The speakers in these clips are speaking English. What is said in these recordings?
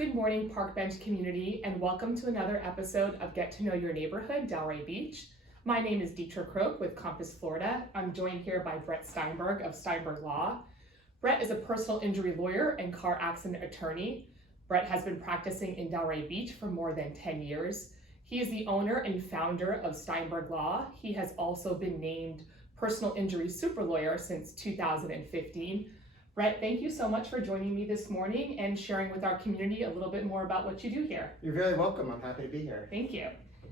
Good morning, Park Bench community, and welcome to another episode of Get to Know Your Neighborhood, Delray Beach. My name is Deetra Croak with Compass, Florida. I'm joined here by Brett Steinberg of Steinberg Law. Brett is a personal injury lawyer and car accident attorney. Brett has been practicing in Delray Beach for more than 10 years. He is the owner and founder of Steinberg Law. He has also been named personal injury super lawyer since 2015. Brett, thank you so much for joining me this morning and sharing with our community a little bit more about what you do here. You're very welcome. I'm happy to be here. Thank you.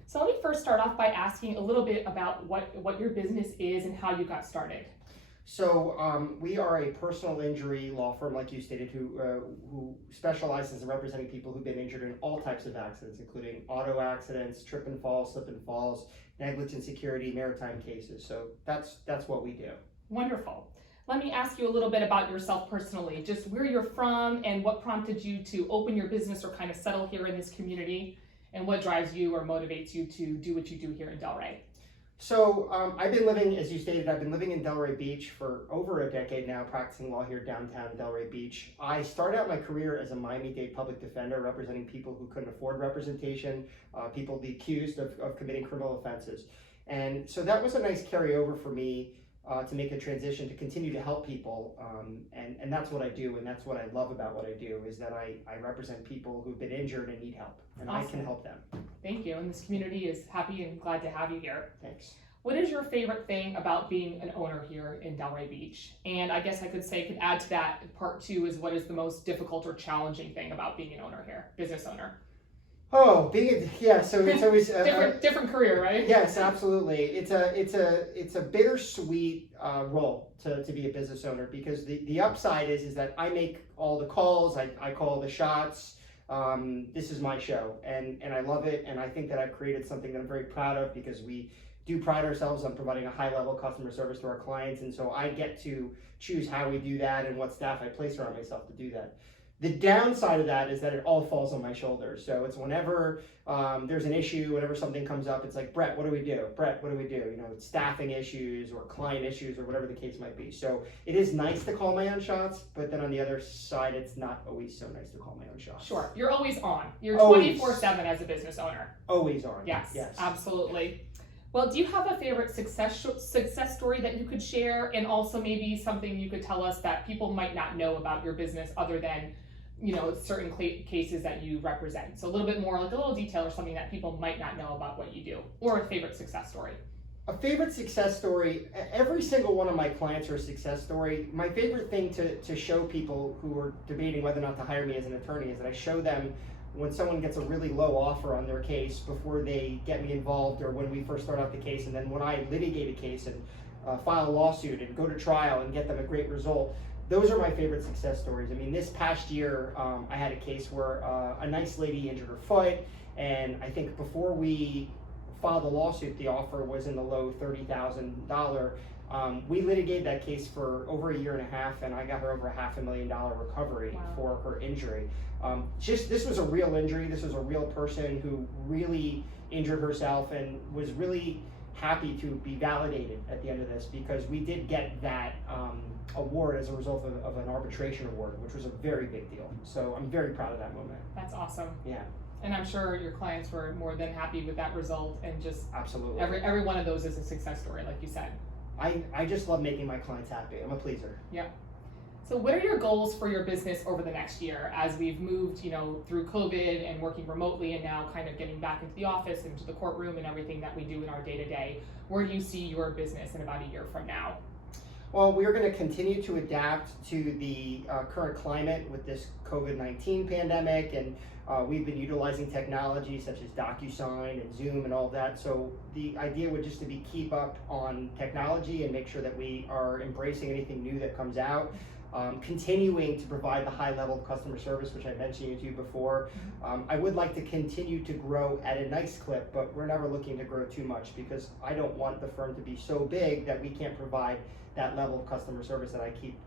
So let me first start off by asking a little bit about what your business is and how you got started. So we are a personal injury law firm, like you stated, who specializes in representing people who've been injured in all types of accidents, including auto accidents, trip and falls, slip and falls, negligent security, maritime cases. So that's what we do. Wonderful. Let me ask you a little bit about yourself personally, just where you're from and what prompted you to open your business or kind of settle here in this community, and what drives you or motivates you to do what you do here in Delray. So I've been living, as you stated, I've been living in Delray Beach for over a decade now, practicing law here downtown Delray Beach. I started out my career as a Miami-Dade public defender, representing people who couldn't afford representation, people accused of committing criminal offenses. And so that was a nice carryover for me to make a transition to continue to help people, and that's what I do, and that's what I love about what I do, is that I represent people who've been injured and need help, and Awesome. I can help them. Thank you, and this community is happy and glad to have you here. Thanks. What is your favorite thing about being an owner here in Delray Beach? And I guess I could add to that, part two is what is the most difficult or challenging thing about being an owner here, business owner? Oh, so it's always different career, right? Yes, absolutely. It's a bittersweet role to be a business owner, because the upside is that I make all the calls, I call the shots. This is my show, and I love it, and I think that I've created something that I'm very proud of, because we do pride ourselves on providing a high level customer service to our clients, and so I get to choose how we do that and what staff I place around myself to do that. The downside of that is that it all falls on my shoulders. So it's whenever there's an issue, whenever something comes up, it's like, Brett, what do we do? Brett, what do we do? You know, it's staffing issues or client issues or whatever the case might be. So it is nice to call my own shots, but then on the other side, it's not always so nice to call my own shots. Sure, you're always on. You're Always. 24/7 as a business owner. Always on. Yes, Yes. absolutely. Well, do you have a favorite success story that you could share, and also maybe something you could tell us that people might not know about your business other than, you know, certain cases that you represent? So a little bit more, like a little detail or something that people might not know about what you do, or a favorite success story. A favorite success story, every single one of my clients are a success story. My favorite thing to show people who are debating whether or not to hire me as an attorney is that I show them when someone gets a really low offer on their case before they get me involved, or when we first start out the case, and then when I litigate a case and file a lawsuit and go to trial and get them a great result. Those are my favorite success stories. I mean, this past year, I had a case where a nice lady injured her foot, and I think before we filed the lawsuit, the offer was in the low $30,000. We litigated that case for over a year and a half, and I got her over $500,000 recovery Wow. for her injury. This was a real injury. This was a real person who really injured herself and was really happy to be validated at the end of this, because we did get that award as a result of an arbitration award, which was a very big deal. So I'm very proud of that moment. That's awesome. Yeah. And I'm sure your clients were more than happy with that result, and just Absolutely. every one of those is a success story, like you said. I just love making my clients happy. I'm a pleaser. Yeah. So what are your goals for your business over the next year, as we've moved, you know, through COVID and working remotely, and now kind of getting back into the office, into the courtroom, and everything that we do in our day-to-day? Where do you see your business in about a year from now? Well, we are going to continue to adapt to the current climate with this COVID-19 pandemic, and we've been utilizing technology such as DocuSign and Zoom and all of that. So the idea would just to be keep up on technology and make sure that we are embracing anything new that comes out. Continuing to provide the high level of customer service, which I mentioned to you before. I would like to continue to grow at a nice clip, but we're never looking to grow too much, because I don't want the firm to be so big that we can't provide that level of customer service that I keep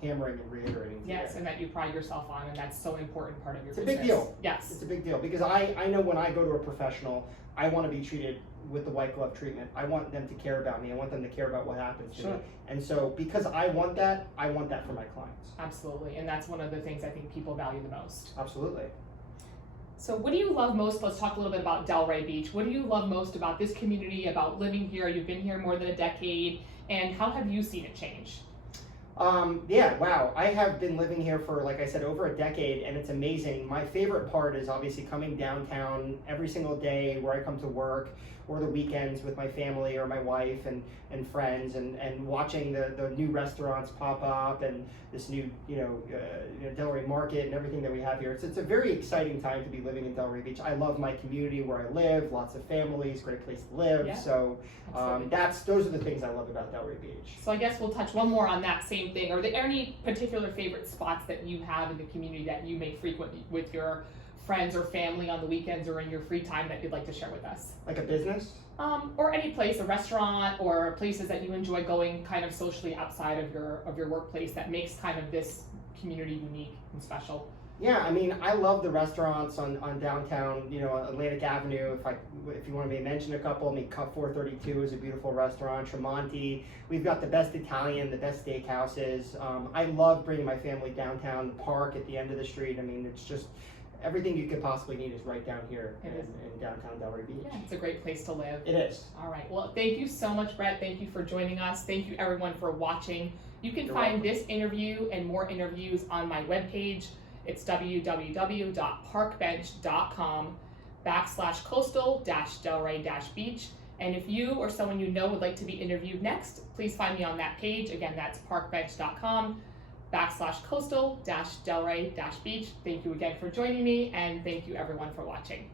hammering and reiterating today. Yes, and that you pride yourself on, and that's so important part of your business. It's a big deal. Yes. It's a big deal, because I know when I go to a professional, I want to be treated with the white glove treatment. I want them to care about me. I want them to care about what happens to me. And so because I want that for my clients. Absolutely, and that's one of the things I think people value the most. Absolutely. So what do you love most? Let's talk a little bit about Delray Beach. What do you love most about this community, about living here? You've been here more than a decade, and how have you seen it change? Yeah, wow. I have been living here for, like I said, over a decade, and it's amazing. My favorite part is obviously coming downtown every single day where I come to work, or the weekends with my family or my wife and friends, and watching the new restaurants pop up and this new, Delray Market and everything that we have here. It's a very exciting time to be living in Delray Beach. I love my community where I live, lots of families, great place to live. Yeah, so absolutely. those are the things I love about Delray Beach. So I guess we'll touch one more on that same thing. Are there any particular favorite spots that you have in the community that you may frequent with your friends or family on the weekends or in your free time that you'd like to share with us? Like a business? Or any place, a restaurant, or places that you enjoy going kind of socially outside of your workplace that makes kind of this community unique and special. Yeah, I mean, I love the restaurants on downtown, Atlantic Avenue. If you want me to mention a couple, I mean, Cut 432 is a beautiful restaurant. Tremonti, we've got the best Italian, the best steakhouses. I love bringing my family downtown. The park at the end of the street. I mean, it's just everything you could possibly need is right down here in downtown Delray Beach. Yeah, it's a great place to live. It is. All right. Well, thank you so much, Brett. Thank you for joining us. Thank you, everyone, for watching. You can find this interview and more interviews on my webpage. It's www.parkbench.com/coastal-delray-beach. And if you or someone you know would like to be interviewed next, please find me on that page. Again, that's parkbench.com/coastal-delray-beach. Thank you again for joining me, and thank you everyone for watching.